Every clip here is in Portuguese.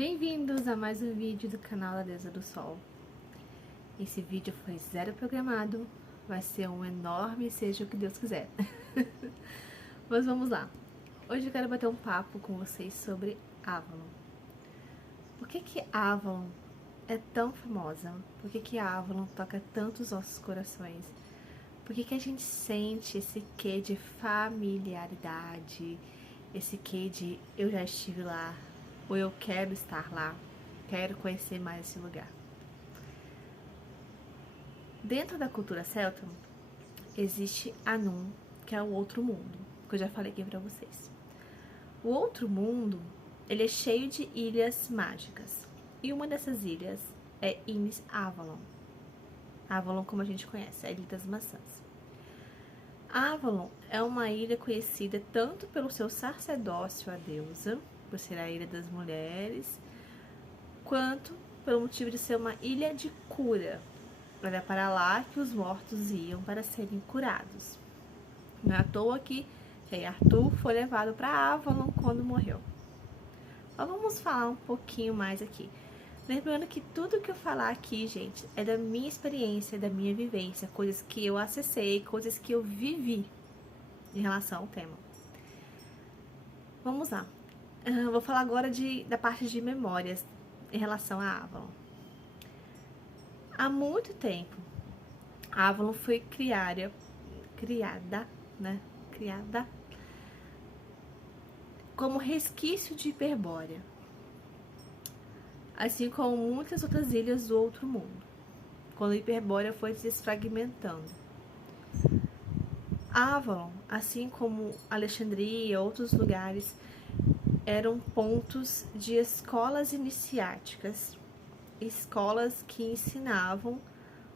Bem-vindos a mais um vídeo do canal da Deusa do Sol. Esse vídeo foi zero programado, vai ser um enorme, seja o que Deus quiser. Mas vamos lá. Hoje eu quero bater um papo com vocês sobre Avalon. Por que Avalon é tão famosa? Por que Avalon toca tantos nossos corações? Por que a gente sente esse quê de familiaridade, esse quê de eu já estive lá, ou eu quero estar lá, quero conhecer mais esse lugar? Dentro da cultura celta, existe Anum, que é o outro mundo, que eu já falei aqui pra vocês. O outro mundo, ele é cheio de ilhas mágicas, e uma dessas ilhas é Inis Avalon. Avalon, como a gente conhece, a Ilha das Maçãs. Avalon é uma ilha conhecida tanto pelo seu sacerdócio à deusa, por ser a ilha das mulheres, quanto pelo motivo de ser uma ilha de cura. Era para lá que os mortos iam para serem curados. Não é à toa que Rei Arthur foi levado para Avalon quando morreu. Então vamos falar um pouquinho mais aqui. Lembrando que tudo que eu falar aqui, gente, é da minha experiência, da minha vivência, coisas que eu acessei, coisas que eu vivi em relação ao tema. Vamos lá. Vou falar agora da parte de memórias em relação a Avalon. Há muito tempo, Avalon foi criada como resquício de Hiperbórea, assim como muitas outras ilhas do outro mundo, quando Hiperbórea foi se desfragmentando. Avalon, assim como Alexandria e outros lugares, eram pontos de escolas iniciáticas, escolas que ensinavam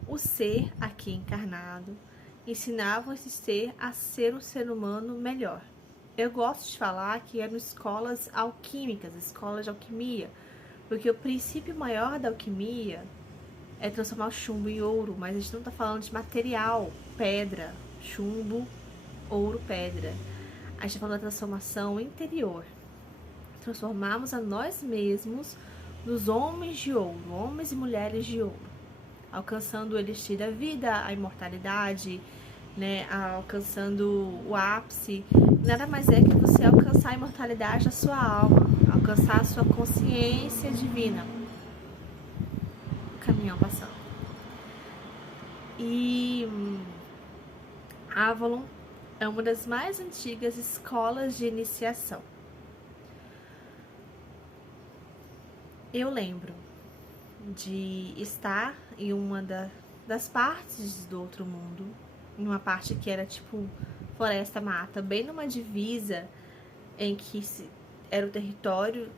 o ser aqui encarnado, ensinavam esse ser a ser um ser humano melhor. Eu gosto de falar que eram escolas alquímicas, escolas de alquimia, porque o princípio maior da alquimia é transformar o chumbo em ouro, mas a gente não está falando de material, pedra, chumbo, ouro, pedra. A gente está falando da transformação interior. Transformarmos a nós mesmos nos homens de ouro, homens e mulheres de ouro, alcançando o elixir da vida, a imortalidade, né, alcançando o ápice. Nada mais é que você alcançar a imortalidade da sua alma, alcançar a sua consciência divina. O caminhão passando. E Avalon é uma das mais antigas escolas de iniciação. Eu lembro de estar em uma das partes do outro mundo, em uma parte que era tipo floresta mata, bem numa divisa em que era o território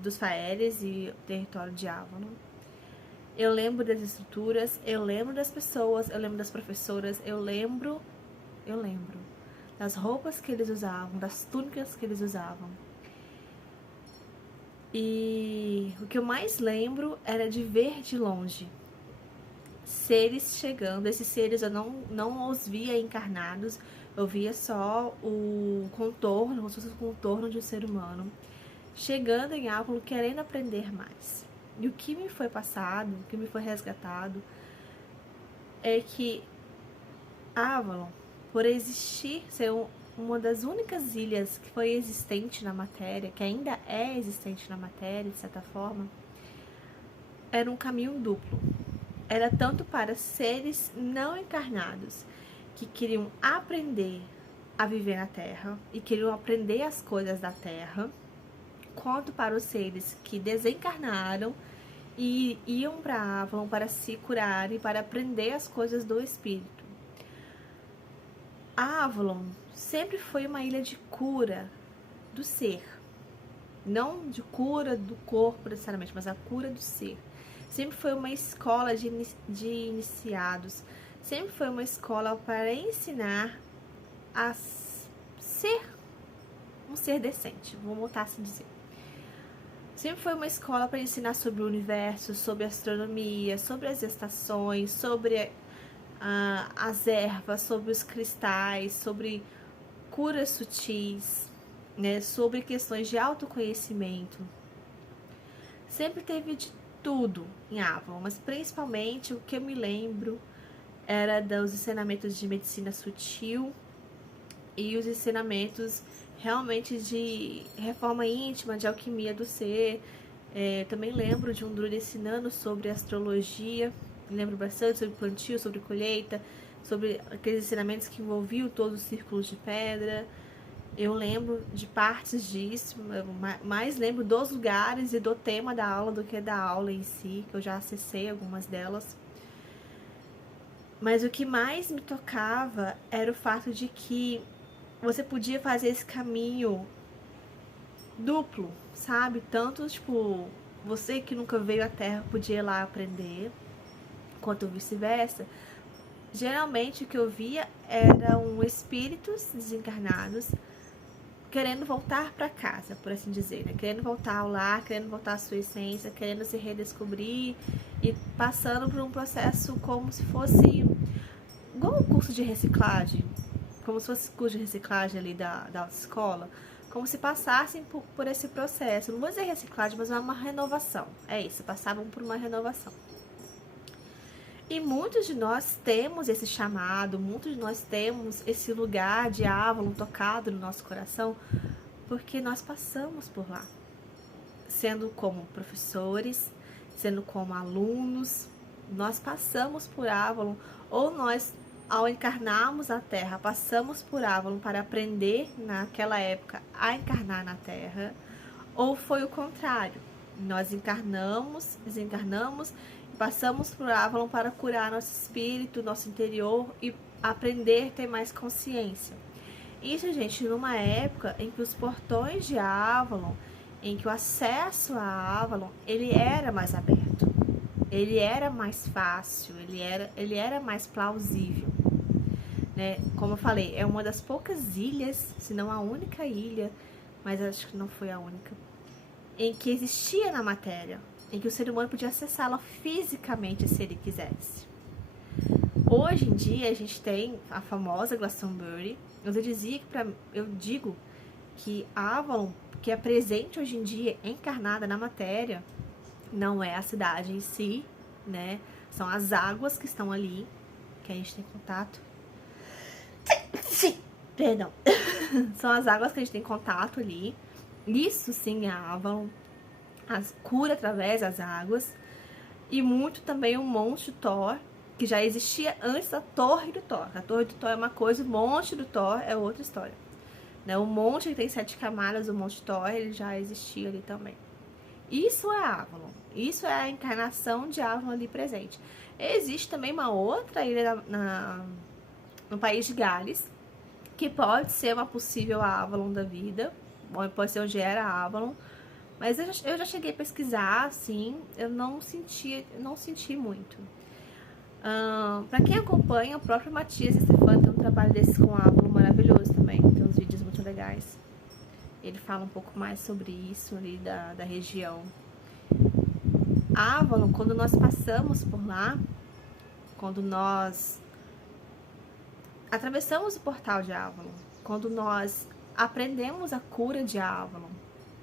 dos Faeres e o território de Avalon. Eu lembro das estruturas, eu lembro das pessoas, eu lembro das professoras, eu lembro das roupas que eles usavam, das túnicas que eles usavam. E o que eu mais lembro era de ver de longe seres chegando. Esses seres eu não os via encarnados, eu via só o contorno, como se fosse o contorno de um ser humano, chegando em Avalon, querendo aprender mais. E o que me foi passado, o que me foi resgatado, é que Avalon, por existir, ser uma das únicas ilhas que foi existente na matéria, que ainda é existente na matéria, de certa forma, era um caminho duplo. Era tanto para seres não encarnados, que queriam aprender a viver na Terra e queriam aprender as coisas da Terra, quanto para os seres que desencarnaram e iam para Avalon para se curar e para aprender as coisas do espírito. Avalon sempre foi uma ilha de cura do ser, não de cura do corpo necessariamente, mas a cura do ser. Sempre foi uma escola de iniciados, sempre foi uma escola para ensinar a ser um ser decente, vou botar assim dizer. Sempre foi uma escola para ensinar sobre o universo, sobre a astronomia, sobre as estações, sobre as ervas, sobre os cristais, sobre curas sutis, né, sobre questões de autoconhecimento. Sempre teve de tudo em Avalon, mas principalmente o que eu me lembro era dos ensinamentos de medicina sutil e os ensinamentos realmente de reforma íntima, de alquimia do ser. Também lembro de um druida ensinando sobre astrologia, lembro bastante sobre plantio, sobre colheita, sobre aqueles ensinamentos que envolviam todos os círculos de pedra. Eu lembro de partes disso, mais lembro dos lugares e do tema da aula do que da aula em si, que eu já acessei algumas delas. Mas o que mais me tocava era o fato de que você podia fazer esse caminho duplo, sabe? Tanto, tipo, você que nunca veio à Terra podia ir lá aprender, quanto vice-versa. Geralmente o que eu via eram espíritos desencarnados querendo voltar para casa, por assim dizer, né? Querendo voltar ao lar, querendo voltar à sua essência, querendo se redescobrir e passando por um processo como se fosse igual o curso de reciclagem, como se fosse curso de reciclagem ali da autoescola, como se passassem por esse processo. Não vou dizer reciclagem, mas uma renovação. É isso, passavam por uma renovação. E muitos de nós temos esse chamado, muitos de nós temos esse lugar de Avalon tocado no nosso coração, porque nós passamos por lá, sendo como professores, sendo como alunos, nós passamos por Avalon, ou nós, ao encarnarmos na Terra, passamos por Avalon para aprender naquela época a encarnar na Terra, ou foi o contrário, nós encarnamos, desencarnamos, passamos por Avalon para curar nosso espírito, nosso interior e aprender a ter mais consciência. Isso, gente, numa época em que os portões de Avalon, em que o acesso a Avalon, ele era mais aberto, ele era mais fácil, ele era mais plausível, né? Como eu falei, é uma das poucas ilhas, se não a única ilha, mas acho que não foi a única, em que existia na matéria, em que o ser humano podia acessá-la fisicamente se ele quisesse. Hoje em dia a gente tem a famosa Glastonbury. Eu digo que a Avalon, que é presente hoje em dia, encarnada na matéria, não é a cidade em si, né? São as águas que estão ali, que a gente tem contato. Perdão. São as águas que a gente tem contato ali. Isso sim é a Avalon. A cura através das águas. E muito também o Monte Thor, que já existia antes da Torre do Thor. A Torre do Thor é uma coisa, o Monte do Thor é outra história, né? O monte que tem 7 camadas, o Monte Thor, ele já existia ali também. Isso é Avalon. Isso é a encarnação de Avalon ali presente. Existe também uma outra ilha no país de Gales, que pode ser uma possível Avalon da vida, pode ser onde era Avalon, mas eu já cheguei a pesquisar, assim, eu não senti muito. Pra quem acompanha, o próprio Matias Stefano tem um trabalho desse com Avalon maravilhoso também, tem uns vídeos muito legais. Ele fala um pouco mais sobre isso ali da região. Avalon, quando nós passamos por lá, quando nós atravessamos o portal de Avalon, quando nós aprendemos a cura de Avalon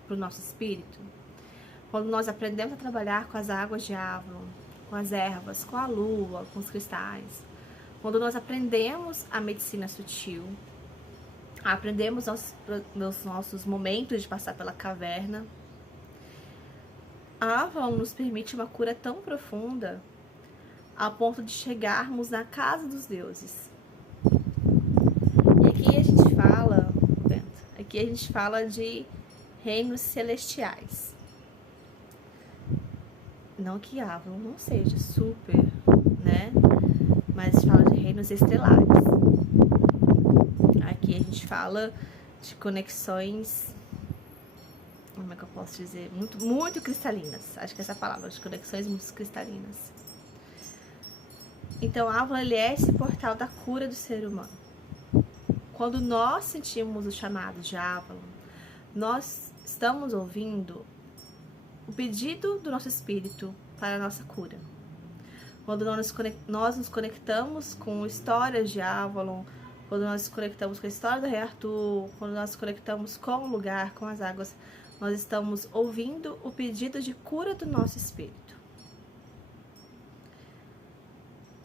para o nosso espírito, quando nós aprendemos a trabalhar com as águas de Avalon, com as ervas, com a lua, com os cristais, quando nós aprendemos a medicina sutil, aprendemos nos nossos momentos de passar pela caverna, a Avalon nos permite uma cura tão profunda a ponto de chegarmos na casa dos deuses. E aqui a gente fala de reinos celestiais. Não que Avalon não seja super, né? Mas fala de reinos estelares. Aqui a gente fala de conexões, como é que eu posso dizer? Muito cristalinas. Acho que essa palavra, de conexões muito cristalinas. Então, Avalon, ele é esse portal da cura do ser humano. Quando nós sentimos o chamado de Avalon, nós estamos ouvindo o pedido do nosso espírito para a nossa cura. Quando nós nos conectamos com histórias de Avalon, quando nós nos conectamos com a história do Rei Arthur, quando nós nos conectamos com o lugar, com as águas, nós estamos ouvindo o pedido de cura do nosso espírito.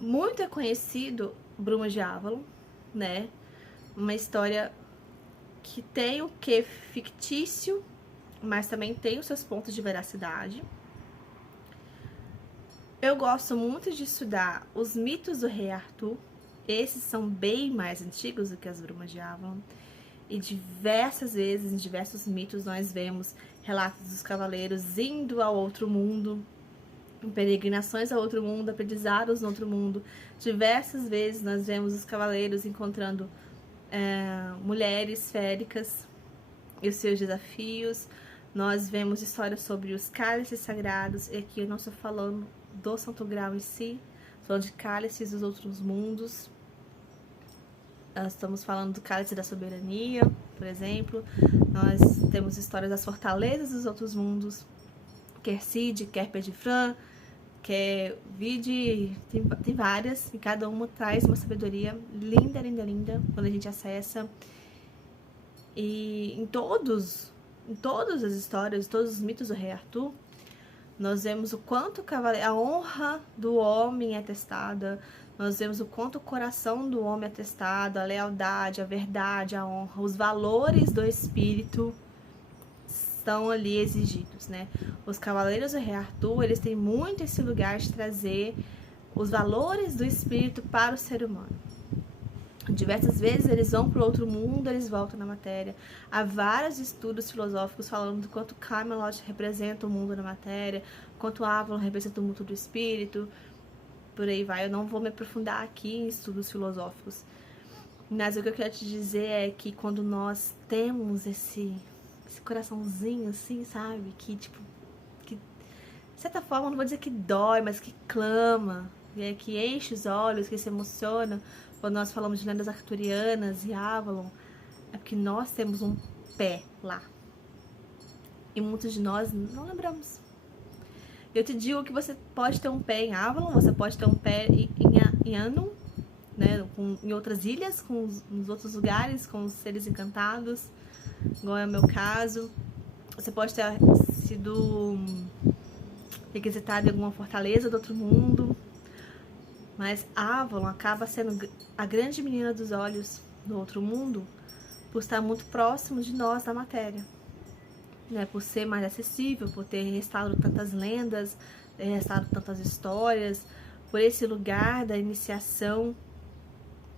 Muito é conhecido Brumas de Avalon, né? Uma história que tem o que fictício, mas também tem os seus pontos de veracidade. Eu gosto muito de estudar os mitos do Rei Arthur. Esses são bem mais antigos do que as Brumas de Avalon. E diversas vezes, em diversos mitos, nós vemos relatos dos cavaleiros indo ao outro mundo, em peregrinações ao outro mundo, aprendizados no outro mundo. Diversas vezes nós vemos os cavaleiros encontrando mulheres féricas e os seus desafios. Nós vemos histórias sobre os cálices sagrados, e aqui eu não estou falando do Santo Graal em si, falando de cálices dos outros mundos. Nós estamos falando do cálice da soberania, por exemplo. Nós temos histórias das fortalezas dos outros mundos, quer Cid, quer Pedifran, quer Vide, tem várias, e cada uma traz uma sabedoria linda, linda, linda, quando a gente acessa. E em todas as histórias, todos os mitos do Rei Arthur, nós vemos o quanto a honra do homem é testada, nós vemos o quanto o coração do homem é testado, a lealdade, a verdade, a honra, os valores do espírito estão ali exigidos, né? Os cavaleiros do Rei Arthur, eles têm muito esse lugar de trazer os valores do espírito para o ser humano. Diversas vezes eles vão para o outro mundo, eles voltam na matéria. Há vários estudos filosóficos falando do quanto Camelot representa o mundo na matéria, quanto Avalon representa o mundo do espírito, por aí vai. Eu não vou me aprofundar aqui em estudos filosóficos, mas o que eu quero te dizer é que quando nós temos esse coraçãozinho assim, sabe, que tipo, que de certa forma, não vou dizer que dói, mas que clama, que enche os olhos, que se emociona, quando nós falamos de lendas arturianas e Avalon, é porque nós temos um pé lá. E muitos de nós não lembramos. Eu te digo que você pode ter um pé em Avalon, você pode ter um pé em Annwn, né, em outras ilhas, nos outros lugares, com os seres encantados, igual é o meu caso. Você pode ter sido requisitado em alguma fortaleza do outro mundo, mas Avalon acaba sendo a grande menina dos olhos do outro mundo por estar muito próximo de nós na matéria, né? Por ser mais acessível, por ter restado tantas lendas, ter restado tantas histórias, por esse lugar da iniciação,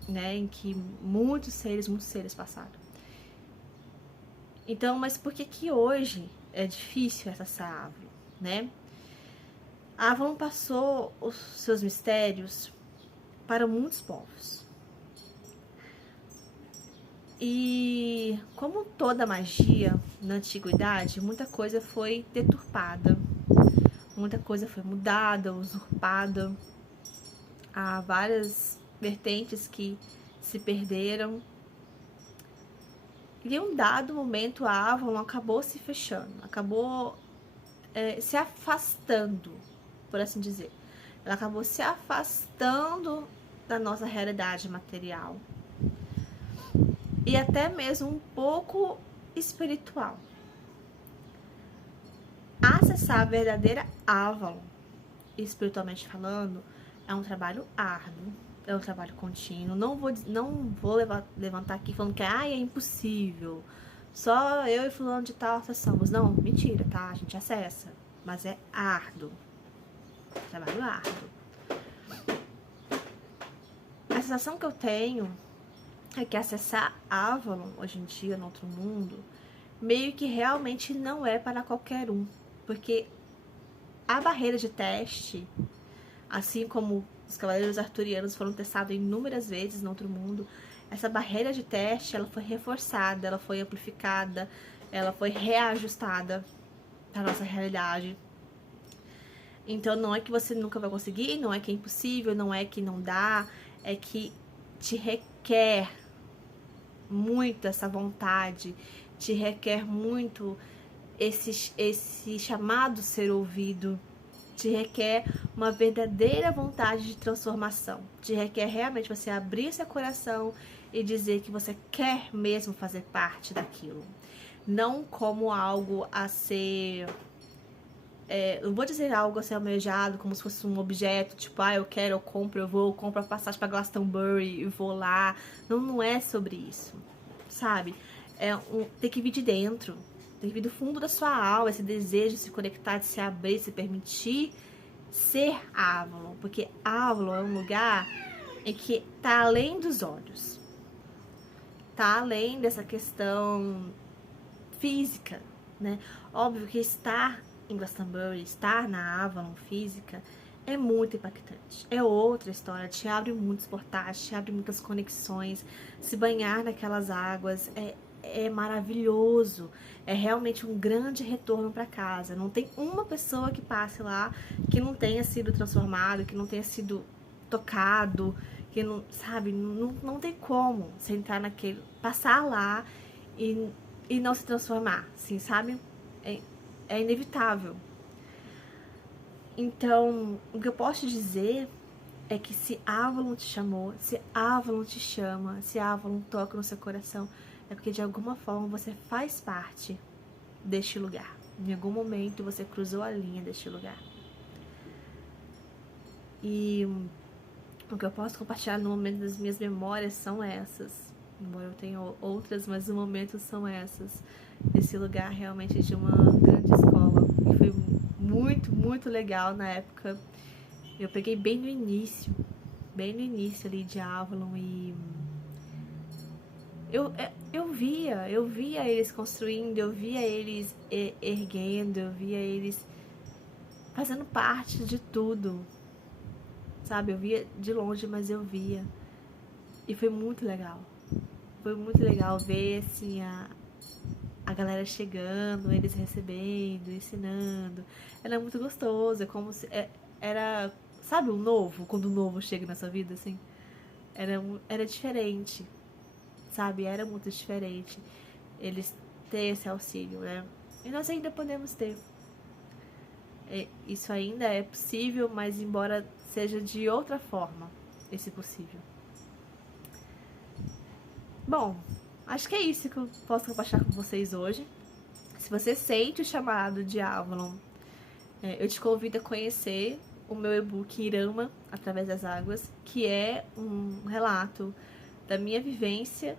né? Em que muitos seres passaram. Então, mas por que hoje é difícil acessar Avalon, né? Avalon passou os seus mistérios para muitos povos. E como toda magia na antiguidade, muita coisa foi deturpada, muita coisa foi mudada, usurpada. Há várias vertentes que se perderam. E em um dado momento a Avalon acabou se fechando, acabou se afastando, por assim dizer. Ela acabou se afastando da nossa realidade material e até mesmo um pouco espiritual. Acessar a verdadeira Avalon, espiritualmente falando, é um trabalho árduo, é um trabalho contínuo. Não vou levantar aqui falando que é impossível, só eu e fulano de tal acessamos. Não, mentira, tá? A gente acessa, mas é árduo. Trabalho árduo. A sensação que eu tenho é que acessar Avalon hoje em dia no outro mundo meio que realmente não é para qualquer um, porque a barreira de teste, assim como os cavaleiros arturianos foram testados inúmeras vezes no outro mundo, essa barreira de teste ela foi reforçada, ela foi amplificada, ela foi reajustada para a nossa realidade. Então não é que você nunca vai conseguir, não é que é impossível, não é que não dá, é que te requer muito essa vontade, te requer muito esse chamado ser ouvido, te requer uma verdadeira vontade de transformação, te requer realmente você abrir seu coração e dizer que você quer mesmo fazer parte daquilo. não como algo a ser... não vou dizer algo a ser almejado como se fosse um objeto, tipo, eu quero, eu compro, eu compro a passagem pra Glastonbury e vou lá. Não, não é sobre isso, sabe? Tem que vir de dentro, tem que vir do fundo da sua alma, esse desejo de se conectar, de se abrir, de se permitir ser Avalon, porque Avalon é um lugar em que tá além dos olhos, tá além dessa questão física, né? Óbvio que estar em Glastonbury, estar na Avalon física é muito impactante. É outra história, te abre muitos portais, te abre muitas conexões. Se banhar naquelas águas é maravilhoso. É realmente um grande retorno para casa. Não tem uma pessoa que passe lá que não tenha sido transformado, que não tenha sido tocado, que não, sabe, não tem como você entrar naquele, passar lá e não se transformar, assim, sabe? É inevitável. Então, o que eu posso te dizer é que se Avalon te chamou, se Avalon te chama, se Avalon toca no seu coração, é porque de alguma forma você faz parte deste lugar. Em algum momento você cruzou a linha deste lugar. E o que eu posso compartilhar no momento das minhas memórias são essas. Embora eu tenha outras, mas no momento são essas. Esse lugar realmente de uma grande escola. E foi muito, muito legal na época. Eu peguei bem no início ali de Avalon e eu via eles construindo, eu via eles erguendo, eu via eles fazendo parte de tudo, sabe? Eu via de longe, mas eu via. E foi muito legal. Foi muito legal ver, assim, a galera chegando, eles recebendo, ensinando. Era muito gostoso, é como se... era... Sabe o novo? Quando o novo chega na sua vida, assim? Era diferente, sabe? Era muito diferente eles ter esse auxílio, né? E nós ainda podemos ter. Isso ainda é possível, mas embora seja de outra forma, esse possível. Bom, acho que é isso que eu posso compartilhar com vocês hoje. Se você sente o chamado de Avalon, eu te convido a conhecer o meu e-book Irama, Através das Águas, que é um relato da minha vivência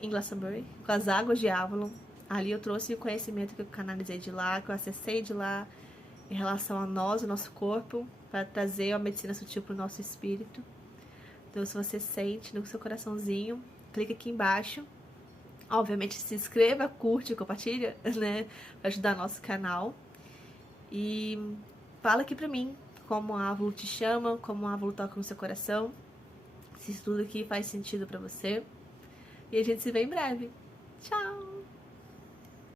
em Glastonbury, com as águas de Avalon. Ali eu trouxe o conhecimento que eu canalizei de lá, que eu acessei de lá, em relação a nós, o nosso corpo, para trazer a medicina sutil para o nosso espírito. Então, se você sente no seu coraçãozinho, clica aqui embaixo. Obviamente, se inscreva, curte e compartilha, né? Para ajudar nosso canal. E fala aqui pra mim como a Avalon te chama, como a Avalon toca no seu coração. Se isso tudo aqui faz sentido pra você. E a gente se vê em breve. Tchau!